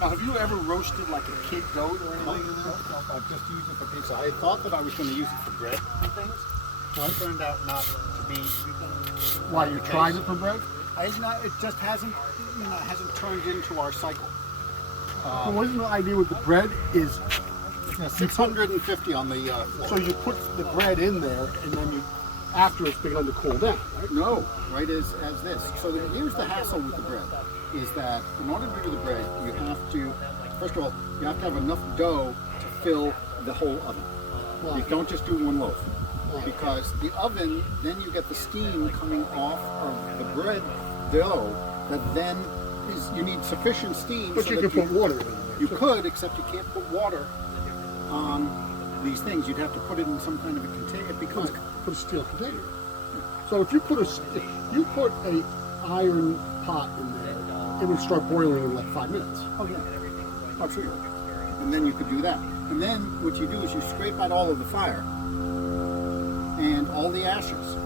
Now, have you ever roasted like a kid goat or anything in there? No, I've just used it for pizza. I thought that I was going to use it for bread and things. Well, it turned out not to be. Why, you tried it for bread? It just hasn't, hasn't turned into our cycle. Well, wasn't the idea with the bread is 650 on the floor. so you put the bread in there and then you, after it's begun to cool down, right? No, right as this. So here's the hassle with the bread, is that in order to do the bread, you have to, first of all, you have to have enough dough to fill the whole oven. Wow. You don't just do one loaf. Wow. Because the oven, then you get the steam coming off of the bread dough that then is, you need sufficient steam. But so you that can put water in there. You could, except you can't put water on these things. You'd have to put it in some kind of a container. It becomes Put a steel container. So if you put a iron pot in there, it would start boiling in like 5 minutes. Oh yeah, absolutely. And then you could do that. And then what you do is you scrape out all of the fire and all the ashes,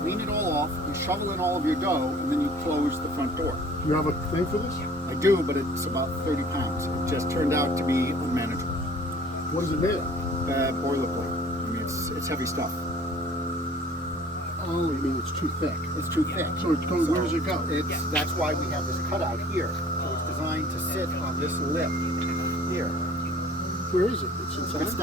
clean it all off, you shovel in all of your dough, and then you close the front door. Do you have a thing for this? I do, but it's about 30 pounds. It just turned out to be unmanageable. What is it made of? Boilerplate. I mean, it's heavy stuff. Oh, you mean it's too thick? It's too thick. So it goes, where does it go? That's why we have this cutout here. So it's designed to sit on this lip here. Where is it? It's inside? It's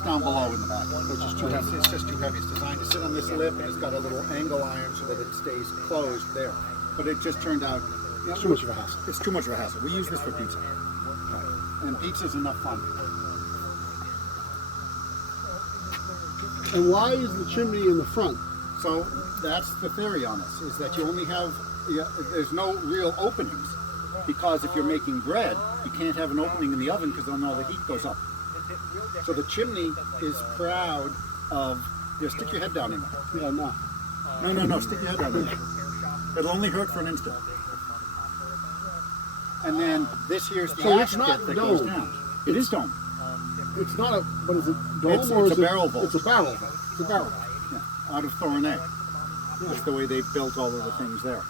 down below in the back. It's just too heavy. It's just too heavy. It's designed to sit on this lip, and it's got a little angle iron so that it stays closed there. But it just turned out Too much of a hassle. It's too much of a hassle. We use this for pizza, and pizza's enough fun. And why is the chimney in the front? So that's the theory on this: is that you only have there's no real openings, because if you're making bread, you can't have an opening in the oven because then all the heat goes up. So the chimney is proud of. Stick your head down in there. Yeah, no. No. Stick your head down in there. It'll only hurt for an instant. And then this here's the So it's gasket not that goes domed. down. It is domed. It's not a, what is it, dome It's or a is it? barrel vault. It's a barrel vault. It's a barrel vault. Yeah, out of Thornay. That's the way they built all of the things there.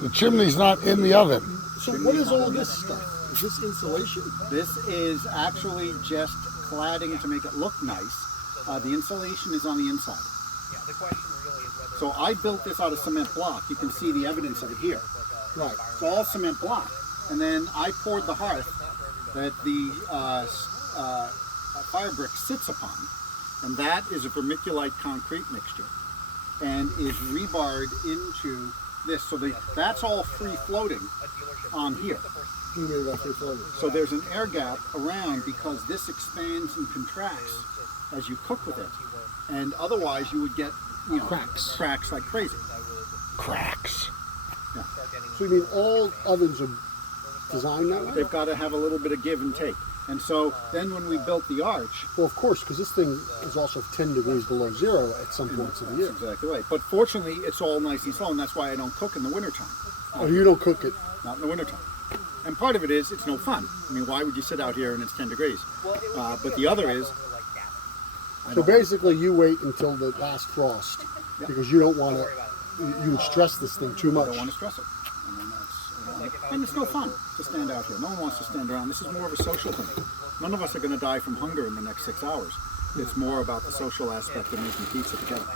The chimney's not in the oven. So what is all this stuff? Is this insulation? This is actually just cladding to make it look nice. The insulation is on the inside. So I built this out of cement block. You can see the evidence of it here. Right. It's all cement block. And then I poured the hearth that the fire brick sits upon. And that is a vermiculite concrete mixture and is rebarred into this. So that's all free floating on here. What do you mean by free floating? So there's an air gap around because this expands and contracts as you cook with it. And otherwise you would get cracks like crazy. Cracks. Yeah. So you mean all ovens are designed that way? They've got to have a little bit of give and take. And so then when we built the arch... Well, of course, because this thing is also 10 degrees below zero at some points of the year. That's exactly right. But fortunately, it's all nice and slow, and that's why I don't cook in the wintertime. Oh, you don't cook it? Not in the wintertime. And part of it is, it's no fun. I mean, why would you sit out here and it's 10 degrees? But the other is... So basically, you wait until the last frost, because you don't want to, you would stress this thing too much. I don't want to stress it. And it's no fun to stand out here. No one wants to stand around. This is more of a social thing. None of us are going to die from hunger in the next 6 hours. It's more about the social aspect of making pizza together.